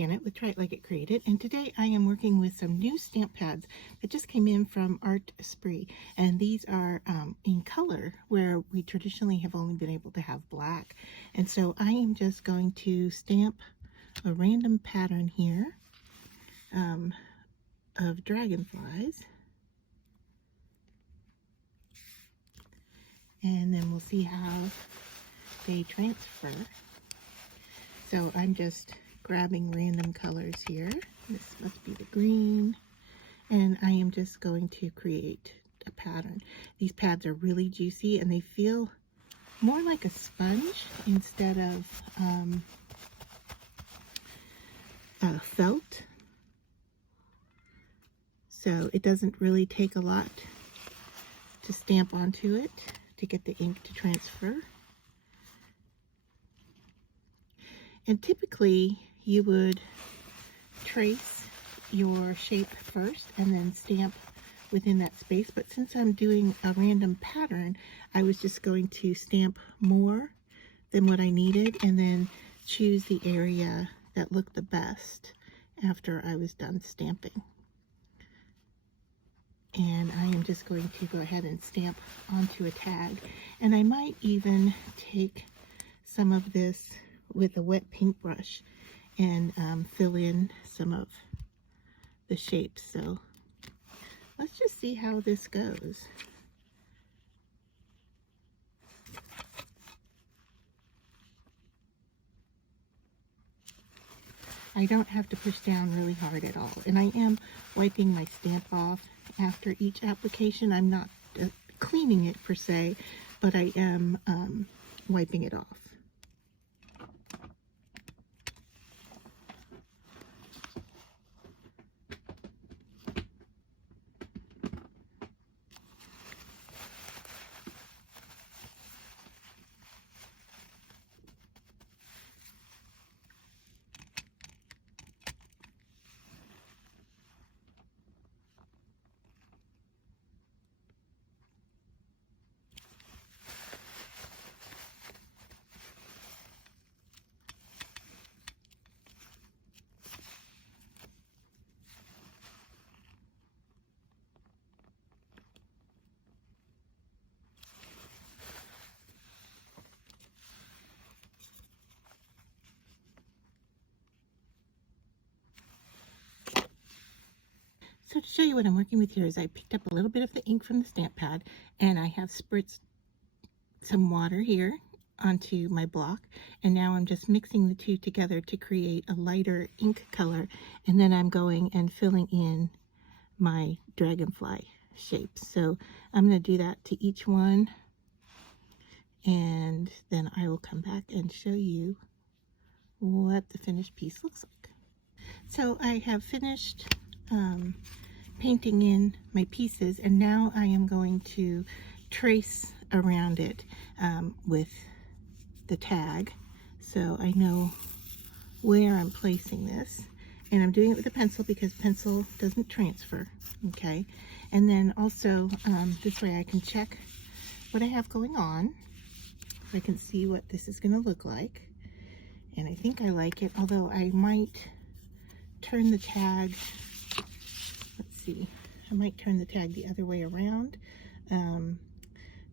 Janet with Try It Like It Created, and today I am working with some new stamp pads that just came in from Artesprix, and these are in color where we traditionally have only been able to have black. And so I am just going to stamp a random pattern here of dragonflies, and then we'll see how they transfer. So I'm just grabbing random colors here. This must be the green, and I am just going to create a pattern. These pads are really juicy and they feel more like a sponge instead of felt. So it doesn't really take a lot to stamp onto it to get the ink to transfer. And typically you would trace your shape first and then stamp within that space, but since I'm doing a random pattern, I was just going to stamp more than what I needed and then choose the area that looked the best after I was done stamping. And I am just going to go ahead and stamp onto a tag, and I might even take some of this with a wet paintbrush and fill in some of the shapes. So let's just see how this goes. I don't have to push down really hard at all, and I am wiping my stamp off after each application. I'm not cleaning it per se, but I am wiping it off. So to show you what I'm working with here is I picked up a little bit of the ink from the stamp pad, and I have spritzed some water here onto my block, and now I'm just mixing the two together to create a lighter ink color, and then I'm going and filling in my dragonfly shapes. So I'm going to do that to each one, and then I will come back and show you what the finished piece looks like. So I have finished painting in my pieces, and now I am going to trace around it with the tag, so I know where I'm placing this, and I'm doing it with a pencil because pencil doesn't transfer. Okay, and then also this way I can check what I have going on. I can see what this is going to look like, and I think I like it, although I might turn the tag. Let's see, I might turn the tag the other way around,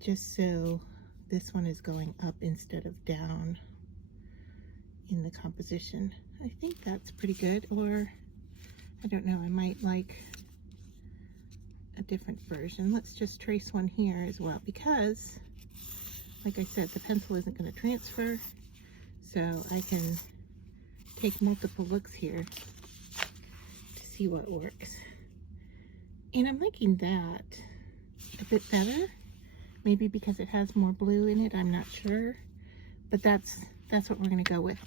just so this one is going up instead of down in the composition. I think that's pretty good, or I don't know, I might like a different version. Let's just trace one here as well, because like I said, the pencil isn't going to transfer, so I can take multiple looks here to see what works. And I'm liking that a bit better, maybe because it has more blue in it, I'm not sure, but that's what we're going to go with.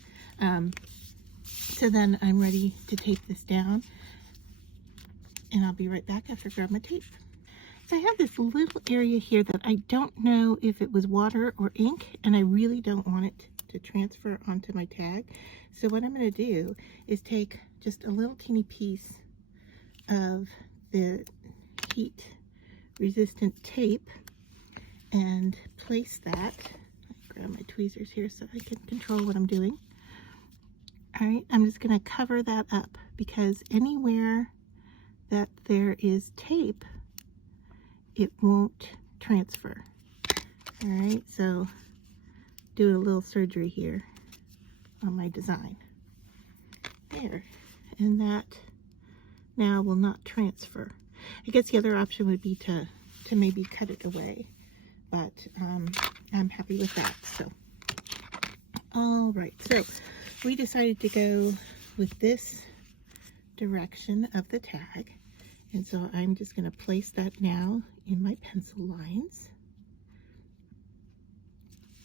So then I'm ready to tape this down, and I'll be right back after I grab my tape. So I have this little area here that I don't know if it was water or ink, and I really don't want it to transfer onto my tag. So what I'm going to do is take just a little teeny piece of the heat resistant tape and place that. Grab my tweezers here so I can control what I'm doing. All right, I'm just going to cover that up because anywhere that there is tape, it won't transfer. All right, so do a little surgery here on my design. There, and that now will not transfer. I guess the other option would be to maybe cut it away, but I'm happy with that. So, all right, so we decided to go with this direction of the tag, and so I'm just going to place that now in my pencil lines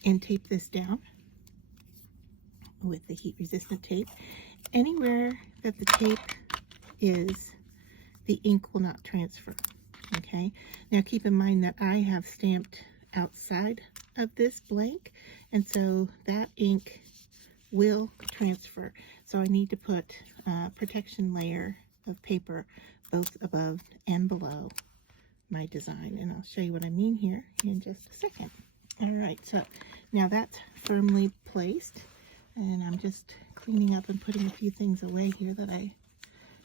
and tape this down with the heat resistant tape. Anywhere that the tape is, the ink will not transfer. Okay, now keep in mind that I have stamped outside of this blank, and so that ink will transfer. So I need to put a protection layer of paper both above and below my design, and I'll show you what I mean here in just a second. All right, so now that's firmly placed, and I'm just cleaning up and putting a few things away here that I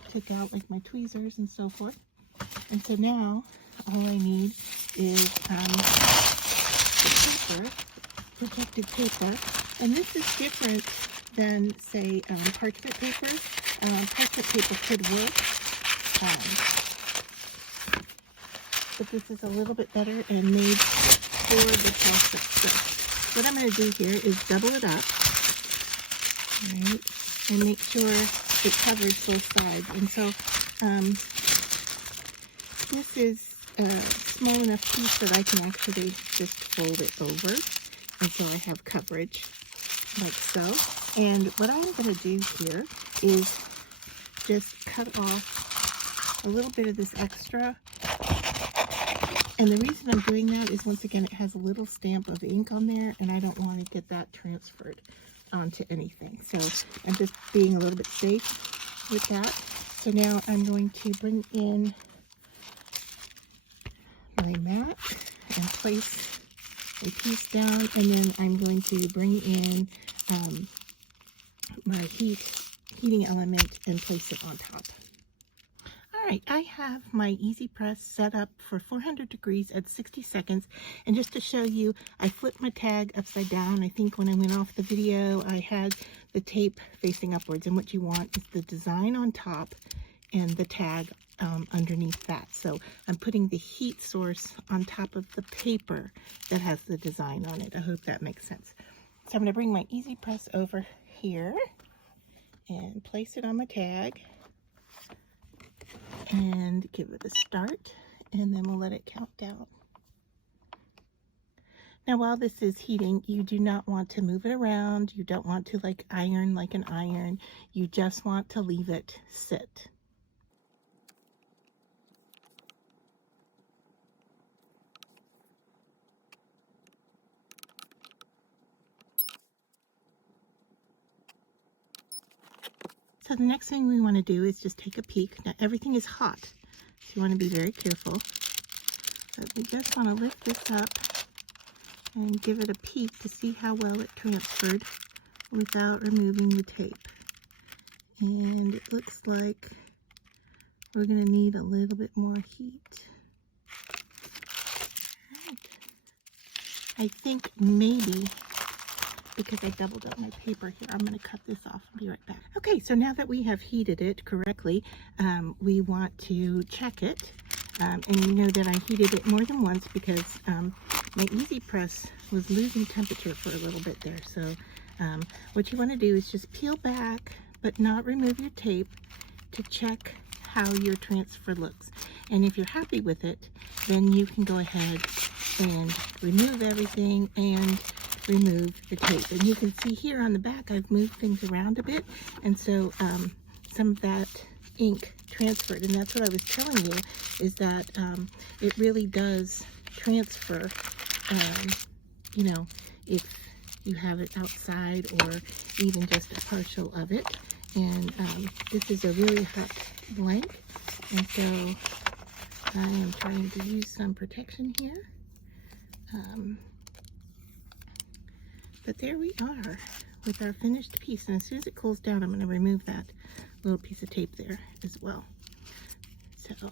took out, like my tweezers and so forth. And so now all I need is the paper, protected paper, and this is different than, say, parchment paper. Parchment paper could work, but this is a little bit better and made for the faucet. So what I'm going to do here is double it up, right, and make sure it covers both sides. And so this is a small enough piece that I can actually just fold it over, and so I have coverage like so. And what I'm going to do here is just cut off a little bit of this extra. And the reason I'm doing that is, once again, it has a little stamp of ink on there, and I don't want to get that transferred onto anything. So I'm just being a little bit safe with that. So now I'm going to bring in my mat and place a piece down, and then I'm going to bring in my heating element and place it on top. All right, I have my Easy Press set up for 400 degrees at 60 seconds. And just to show you, I flipped my tag upside down. I think when I went off the video, I had the tape facing upwards. And what you want is the design on top and the tag underneath that. So I'm putting the heat source on top of the paper that has the design on it. I hope that makes sense. So I'm going to bring my Easy Press over here and place it on my tag and give it a start, and then we'll let it count down. Now, while this is heating, you do not want to move it around. You don't want to like iron like an iron. You just want to leave it sit. So the next thing we want to do is just take a peek. Now everything is hot, so you want to be very careful. But we just want to lift this up and give it a peek to see how well it transferred without removing the tape. And it looks like we're going to need a little bit more heat. Right. I think maybe, because I doubled up my paper here, I'm going to cut this off and be right back. Okay, so now that we have heated it correctly, we want to check it. And you know that I heated it more than once because my Easy Press was losing temperature for a little bit there. So what you want to do is just peel back, but not remove your tape, to check how your transfer looks. And if you're happy with it, then you can go ahead and remove everything and remove the tape. And you can see here on the back I've moved things around a bit, and so some of that ink transferred. And that's what I was telling you, is that it really does transfer, you know, if you have it outside or even just a partial of it. And this is a really hot blank, and so I am trying to use some protection here. But there we are with our finished piece. And as soon as it cools down, I'm going to remove that little piece of tape there as well. So